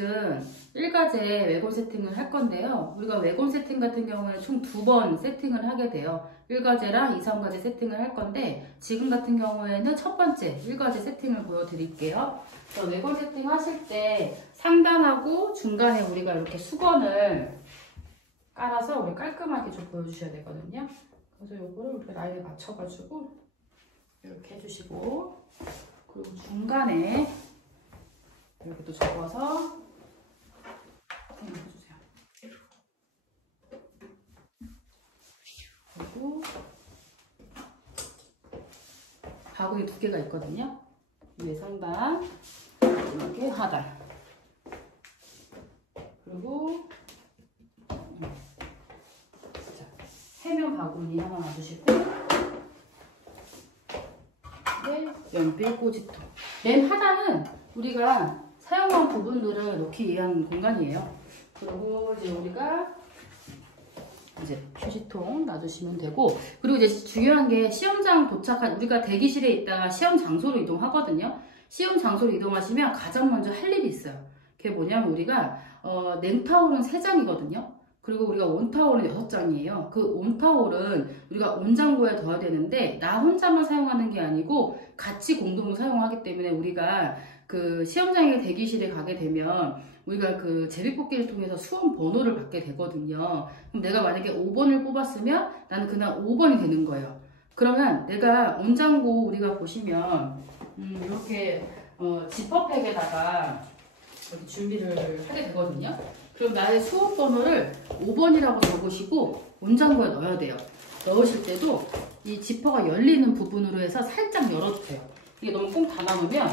같은 1가제 외골 세팅을 할 건데요. 우리가 외골 세팅 같은 경우에는 총 2번 세팅을 하게 돼요. 1가제랑 2, 3가제 세팅을 할 건데 지금 같은 경우에는 첫 번째 1가제 세팅을 보여드릴게요. 외골 세팅 하실 때 상단하고 중간에 우리가 이렇게 수건을 깔아서 우리 깔끔하게 좀 보여주셔야 되거든요. 그래서 요거를 이렇게 라인에 맞춰가지고 이렇게 해주시고, 그리고 중간에 이렇게 또 접어서 해주세요. 그리고 바구니 2개가 있거든요. 위에 상단, 이렇게 하단, 그리고 해면 바구니 하나 놔두시고, 연필 꽂이통. 맨 하단은 우리가 사용한 부분들을 놓기 위한 공간이에요. 그리고 이제 우리가 휴지통 놔주시면 되고, 그리고 이제 중요한 게 시험장 도착한, 우리가 대기실에 있다가 시험 장소로 이동하거든요. 시험 장소로 이동하시면 가장 먼저 할 일이 있어요. 그게 뭐냐면 우리가 냉타올은 3장이거든요. 그리고 우리가 온타올은 6장이에요. 그 온타올은 우리가 온장고에 둬야 되는데 나 혼자만 사용하는 게 아니고 같이 공동으로 사용하기 때문에 우리가 그 시험장의 대기실에 가게 되면 우리가 그 제비뽑기를 통해서 수험 번호를 받게 되거든요. 그럼 내가 만약에 5번을 뽑았으면 나는 그날 5번이 되는 거예요. 그러면 내가 온장고 우리가 보시면 이렇게 지퍼백에다가 이렇게 준비를 하게 되거든요. 그럼 나의 수험 번호를 5번이라고 적으시고 온장고에 넣어야 돼요. 넣으실 때도 이 지퍼가 열리는 부분으로 해서 살짝 열어주세요. 이게 너무 꽁 닫아놓으면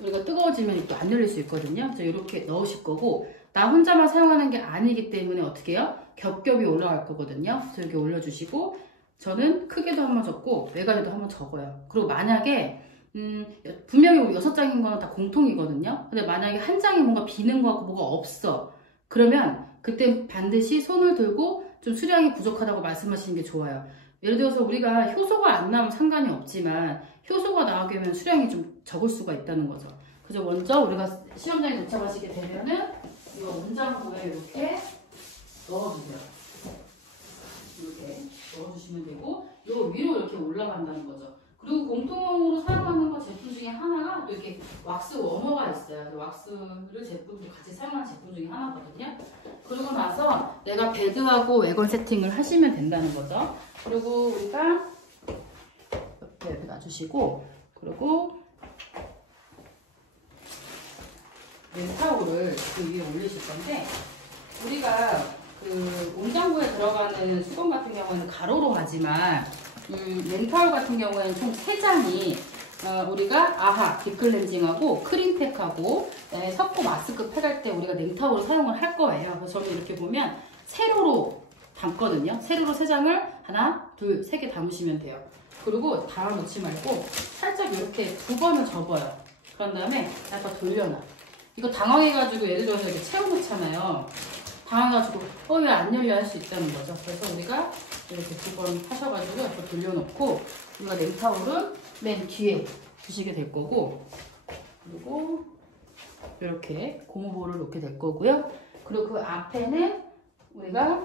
우리가 뜨거워지면 또 안 열릴 수 있거든요. 그래서 이렇게 넣으실 거고, 나 혼자만 사용하는 게 아니기 때문에 어떻게 해요? 겹겹이 올라갈 거거든요. 그래서 이렇게 올려주시고, 저는 크게도 한번 적고 외곽에도 한번 적어요. 그리고 만약에 분명히 우리 6장인 거는 다 공통이거든요. 근데 만약에 한 장이 뭔가 비는 거 같고 뭐가 없어. 그러면 그때 반드시 손을 들고 좀 수량이 부족하다고 말씀하시는 게 좋아요. 예를 들어서 우리가 효소가 안 나오면 상관이 없지만 효소가 나오게 하면 수량이 좀 적을 수가 있다는 거죠. 그래서 먼저 우리가 시험장에 도착하시게 되면은 이 온장고에 이렇게 넣어주세요. 이렇게 넣어주시면 되고, 이 위로 이렇게 올라간다는 거죠. 그리고 공통으로 사용하는 거 제품 중에 하나가 이렇게 왁스 워머가 있어요. 왁스를 제품도 같이 사용하는 제품 중에 하나거든요. 그러고 나서 내가 베드하고 외골 세팅을 하시면 된다는 거죠. 그리고 우리가 이렇게 놔주시고, 그리고 렌타올을 그 위에 올리실 건데, 우리가 그 온장고에 들어가는 수건 같은 경우에는 가로로 가지만 렌타올 같은 경우에는 총 3장이 우리가 아하 딥클렌징하고 크림팩하고 섞고 마스크 팩할 때 우리가 냉타올을 사용을 할 거예요. 그래서 저는 이렇게 보면 세로로 담거든요. 세로로 3장을 하나, 둘, 3개 담으시면 돼요. 그리고 달아놓지 말고 살짝 이렇게 2번을 접어요. 그런 다음에 약간 돌려놔. 이거 당황해가지고 예를 들어서 이렇게 채워놓잖아요. 당황해가지고 왜 안 열려 할 수 있다는 거죠. 그래서 우리가 이렇게 2번 하셔가지고 이렇게 돌려놓고, 우리가 냉타올은 맨 뒤에 두시게 될 거고, 그리고 이렇게 고무볼을 놓게 될 거고요. 그리고 그 앞에는 우리가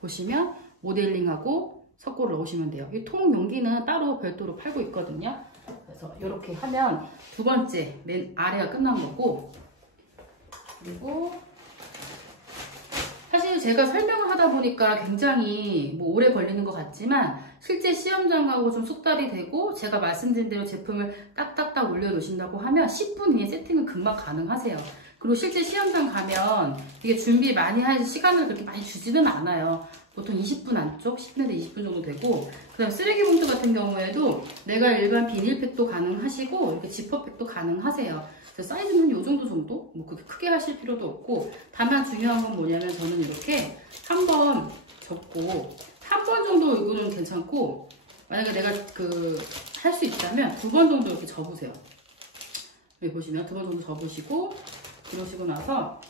보시면 모델링하고 석고를 넣으시면 돼요. 이 통 용기는 따로 별도로 팔고 있거든요. 그래서 이렇게 하면 2번째 맨 아래가 끝난 거고, 그리고 사실 제가 설명을 하다 보니까 굉장히 오래 걸리는 것 같지만 실제 시험장하고 좀 숙달이 되고 제가 말씀드린 대로 제품을 딱딱딱 올려놓으신다고 하면 10분 이내 세팅은 금방 가능하세요. 그리고 실제 시험장 가면 이게 준비 많이 할 시간을 그렇게 많이 주지는 않아요. 보통 20분 안쪽, 10분에서 20분 정도 되고, 그 다음 쓰레기 봉투 같은 경우에도 내가 일반 비닐팩도 가능하시고 이렇게 지퍼팩도 가능하세요. 사이즈는 이 정도? 뭐 그렇게 크게 하실 필요도 없고, 다만 중요한 건 뭐냐면 저는 이렇게 한 번 접고, 한 번 정도 이거는 괜찮고, 만약에 내가 할 수 있다면 2번 정도 이렇게 접으세요. 여기 보시면 2번 정도 접으시고, 그러시고 나서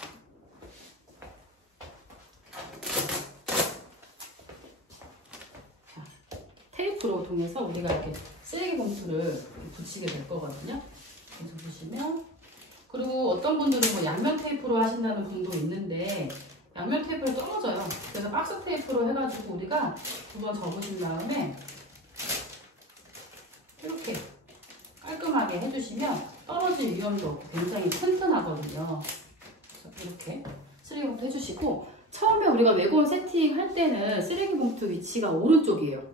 테이프로 통해서 우리가 이렇게 쓰레기 봉투를 붙이게 될 거거든요. 그래서 보시면 그리고 어떤 분들은 뭐 양면 테이프로 하신다는 분도 있는데 양면 테이프를 떨어져요. 그래서 박스 테이프로 해가지고 우리가 2번 접으신 다음에 이렇게 깔끔하게 해주시면 떨어질 위험도 없고 굉장히 튼튼하거든요. 그래서 이렇게 쓰레기 봉투 해주시고, 처음에 우리가 외gon 세팅 할 때는 쓰레기 봉투 위치가 오른쪽이에요.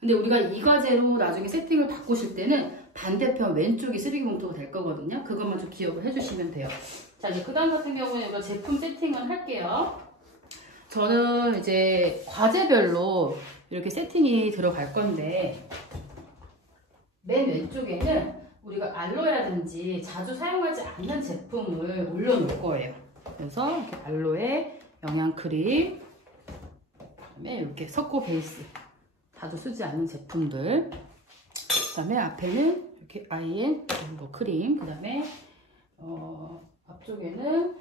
근데 우리가 이 과제로 나중에 세팅을 바꾸실 때는 반대편 왼쪽이 쓰레기 봉투가 될 거거든요. 그것만 좀 기억을 해주시면 돼요. 자, 이제 그 다음 같은 경우는 이거 제품 세팅을 할게요. 저는 이제 과제별로 이렇게 세팅이 들어갈 건데, 맨 왼쪽에는 우리가 알로에라든지 자주 사용하지 않는 제품을 올려놓을 거예요. 그래서 이렇게 알로에, 영양크림, 그다음에 이렇게 석고 베이스, 자주 쓰지 않는 제품들, 그다음에 앞에는 이렇게 아이엔 뭐 크림, 그다음에 앞쪽에는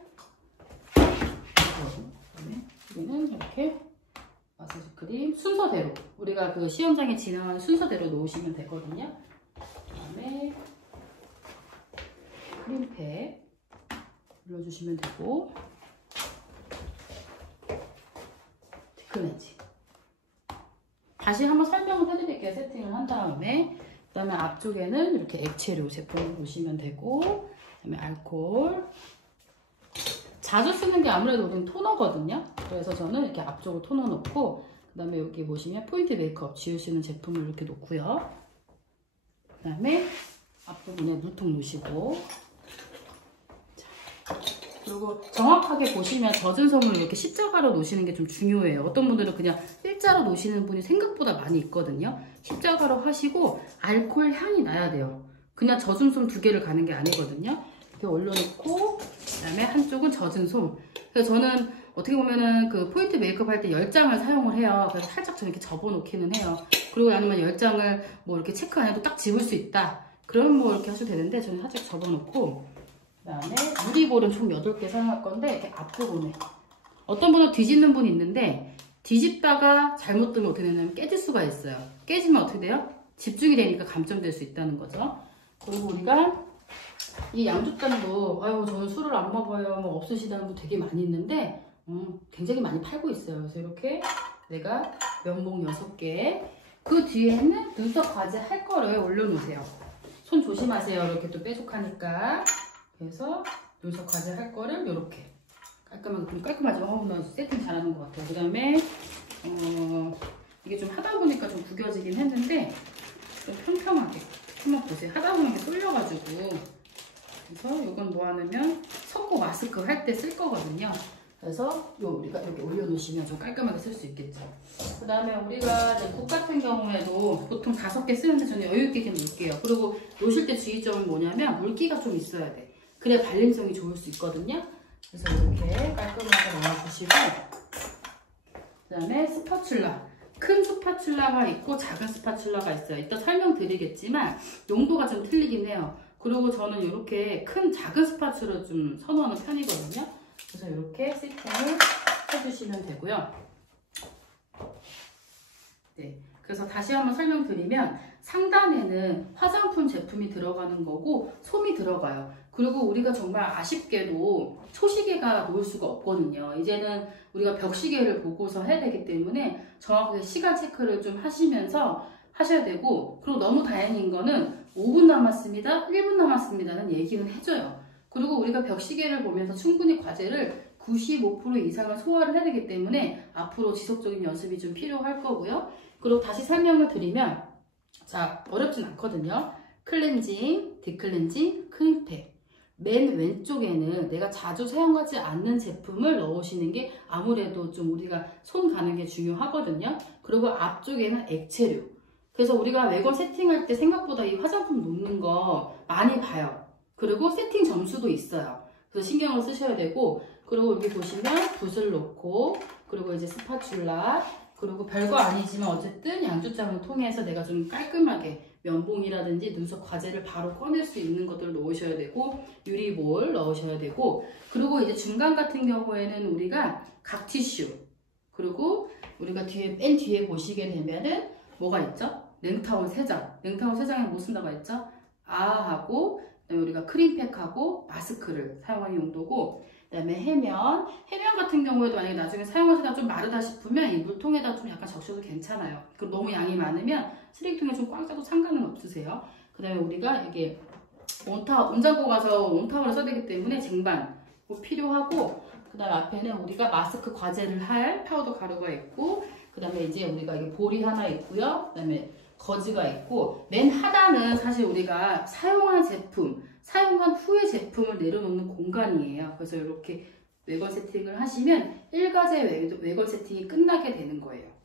여기는 이렇게 마사지 크림 순서대로 우리가 그 시험장에 진행하는 순서대로 놓으시면 되거든요. 그다음에 크림팩 눌러주시면 되고, 디클렌지 다시 한번 설명을 해드릴게요. 세팅을 한 다음에. 그 다음에 앞쪽에는 이렇게 액체류 제품을 놓으시면 되고, 그 다음에 알코올, 자주 쓰는 게 아무래도 우리는 토너거든요. 그래서 저는 이렇게 앞쪽으로 토너 놓고, 그 다음에 여기 보시면 포인트 메이크업 지우시는 제품을 이렇게 놓고요. 그 다음에 앞부분에 물통 놓으시고, 그리고 정확하게 보시면 젖은 솜을 이렇게 십자가로 놓으시는 게 좀 중요해요. 어떤 분들은 그냥 일자로 놓으시는 분이 생각보다 많이 있거든요. 십자가로 하시고 알코올 향이 나야 돼요. 그냥 젖은 솜 2개를 가는 게 아니거든요. 이렇게 올려놓고, 그 다음에 한쪽은 젖은 솜. 그래서 저는 어떻게 보면은 그 포인트 메이크업 할 때 10장을 사용을 해요. 그래서 살짝 좀 이렇게 접어놓기는 해요. 그리고 아니면 10장을 뭐 이렇게 체크 안 해도 딱 집을 수 있다, 그러면 뭐 이렇게 하셔도 되는데, 저는 살짝 접어놓고, 그 다음에 유리볼은 총 8개 사용할 건데, 이렇게 앞부분에 어떤 분은 뒤집는 분이 있는데, 뒤집다가 잘못 뜨면 어떻게 되냐면 깨질 수가 있어요. 깨지면 어떻게 돼요? 집중이 되니까 감점될 수 있다는 거죠. 그리고 우리가 이 양조장도, 아유 저는 술을 안 먹어요, 뭐 없으시다는 분 되게 많이 있는데, 굉장히 많이 팔고 있어요. 그래서 이렇게 내가 면봉 6개, 그 뒤에는 눈썹 과제 할 거를 올려놓으세요. 손 조심하세요. 이렇게 또 뾰족하니까. 그래서 눈썹 과제 할 거를 이렇게 깔끔하게, 깔끔하죠? 나 세팅 잘하는 것 같아요. 그 다음에 이게 좀 하다 보니까 좀 구겨지긴 했는데, 좀 평평하게 한번 보세요. 하다 보면 이렇게 쏠려가지고. 그래서 이건 뭐하냐면 석고 마스크 할 때 쓸 거거든요. 그래서 우리가 이렇게 올려놓으시면 좀 깔끔하게 쓸 수 있겠죠. 그 다음에 우리가 이제 국 같은 경우에도 보통 5개 쓰는데 저는 여유있게 그냥 놓을게요. 그리고 놓으실 때 주의점은 뭐냐면 물기가 좀 있어야 돼. 그래야 발림성이 좋을 수 있거든요. 그래서 이렇게 깔끔하게 넣어주시고, 그 다음에 스파츌라. 큰 스파츌라가 있고 작은 스파츌라가 있어요. 이따 설명드리겠지만 용도가 좀 틀리긴 해요. 그리고 저는 이렇게 큰 작은 스파츌라 좀 선호하는 편이거든요. 그래서 이렇게 세팅을 해주시면 되고요. 네, 그래서 다시 한번 설명드리면, 상단에는 화장품 제품이 들어가는 거고 솜이 들어가요. 그리고 우리가 정말 아쉽게도 초시계가 놓을 수가 없거든요. 이제는 우리가 벽시계를 보고서 해야 되기 때문에 정확하게 시간 체크를 좀 하시면서 하셔야 되고, 그리고 너무 다행인 거는 5분 남았습니다, 1분 남았습니다는 얘기는 해줘요. 그리고 우리가 벽시계를 보면서 충분히 과제를 95% 이상을 소화를 해야 되기 때문에 앞으로 지속적인 연습이 좀 필요할 거고요. 그리고 다시 설명을 드리면, 자, 어렵진 않거든요. 클렌징, 디클렌징, 크림팩. 맨 왼쪽에는 내가 자주 사용하지 않는 제품을 넣으시는 게 아무래도 좀 우리가 손 가는 게 중요하거든요. 그리고 앞쪽에는 액체류. 그래서 우리가 외gon 세팅할 때 생각보다 이 화장품 놓는 거 많이 봐요. 그리고 세팅 점수도 있어요. 그래서 신경을 쓰셔야 되고, 그리고 여기 보시면 붓을 놓고, 그리고 이제 스파츌라, 그리고 별거 아니지만 어쨌든 양조장을 통해서 내가 좀 깔끔하게 면봉이라든지 눈썹 과제를 바로 꺼낼 수 있는 것들을 넣으셔야 되고, 유리볼 넣으셔야 되고, 그리고 이제 중간 같은 경우에는 우리가 각 티슈, 그리고 우리가 맨 뒤에 보시게 되면은 뭐가 있죠? 냉타올 3장. 냉타올 3장에 뭐 쓴다고 했죠? 아하고, 그다음에 우리가 크림팩하고 마스크를 사용하는 용도고, 그다음에 해면 같은 경우에도 만약에 나중에 사용하시다 좀 마르다 싶으면 이 물통에다 좀 약간 적셔도 괜찮아요. 그럼 너무 양이 많으면 쓰레기통에 좀 꽉 짜도 상관은 없으세요. 그다음에 우리가 이게 온장고 가서 온타월을 써야 되기 때문에 쟁반 꼭 필요하고, 그 다음에 앞에는 우리가 마스크 과제를 할 파우더 가루가 있고, 그 다음에 이제 우리가 이게 볼이 하나 있고요. 그 다음에 거즈가 있고, 맨 하단은 사실 우리가 사용한 후에 제품을 내려놓는 공간이에요. 그래서 이렇게 외관 세팅을 하시면 1가지의 외관 세팅이 끝나게 되는 거예요.